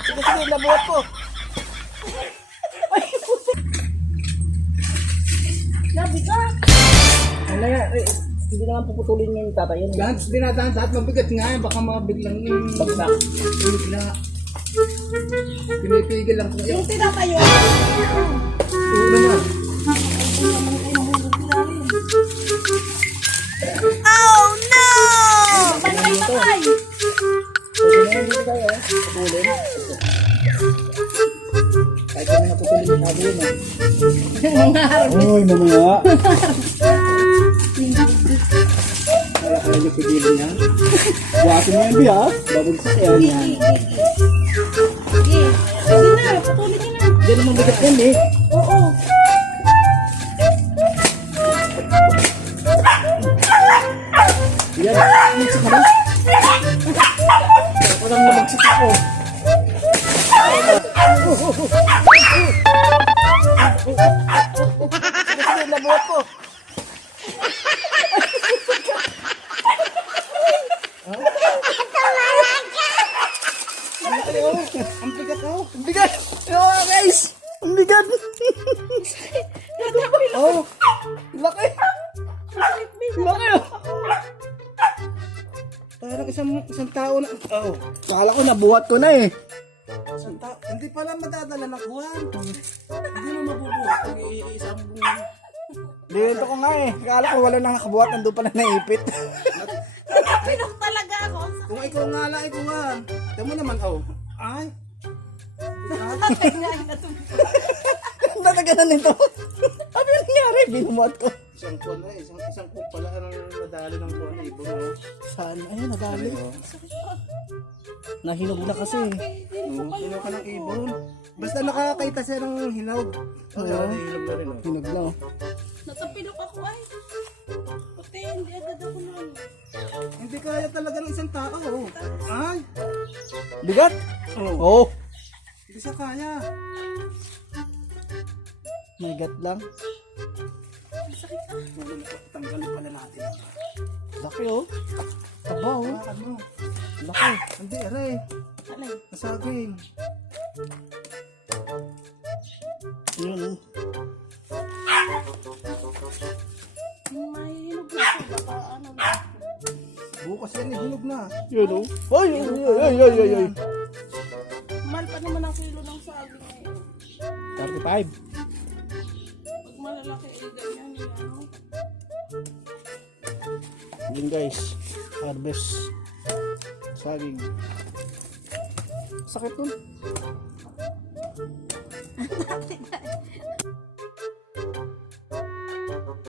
Sige, nabuhat ko. Labi ka. Ano yan? Hindi naman puputulin yung tatayin. Dinadaan lahat mabigat nga yan. Baka mabiglang Bagsak. bigla. Pinipigil lang ko. Yung tinatayo. Ulo na. Oh no! Patay! Pwede na yan dito tayo. Putulin. Kahit kami naputulin yung sabi yun. Uy, mamaya. Kaya niyo pigilin yan. Buhatin mo yan, Bi, ha? Babagsak yan. Sige. Sige na, patuloy ka na. Diyan naman bigat yan, eh. Oo. Yan, nagsak na. Walang nabagsak ako. Sige, nabuhat ko. Ang bigat oh. Ang bigat! Oh, guys! Ang bigat! Oh! Laki! Laki oh! Parang isang tao na. Oh! Kala ko nabuhat ko na eh. Isang tao. Hindi pala madadala ng kuhan. Hindi mo mabubuhat. Ang isang Dito ko nga eh. Kala ko wala nang nakabuhat. Nandun pala naipit. Pinok talaga ako. kung ikaw nga lang ikuhan. Ito mo naman oh. Ay. Tataganan nito. Ano yung nangyari? Binumuhat ko. Isang kuhan na isang kuhan pala ang nadali ng kuhan na ibon oh. Saan? Ayun, nadali. Nahinog na kasi. Hinaw ka ng ibon. Basta nakakaita siya ng hinog. Oo. Hinog na rin oh. Hinog lang. Natapilok ako ay. Puti, hindi agad ako nun. Hindi kaya talaga ng isang tao oh. Ay. Bigat? Oh. Oo. Hindi siya kaya. May gat lang. Tanggalin pala natin. Laki oh. Taba oh. Bakit mo? Laki. Hindi aray. Alay. Nasaging. Yun oh. May hinog na ako. Baka ano na. Bukas yan hinog na. Yun oh. Ay, ay, ay, ay, ay, ay. Mahal pa naman ang kilo ng saging ngayon. 35. Pag malalaki ay ganyan. Ano? Yun guys. Harvest. Saging. Sakit nun.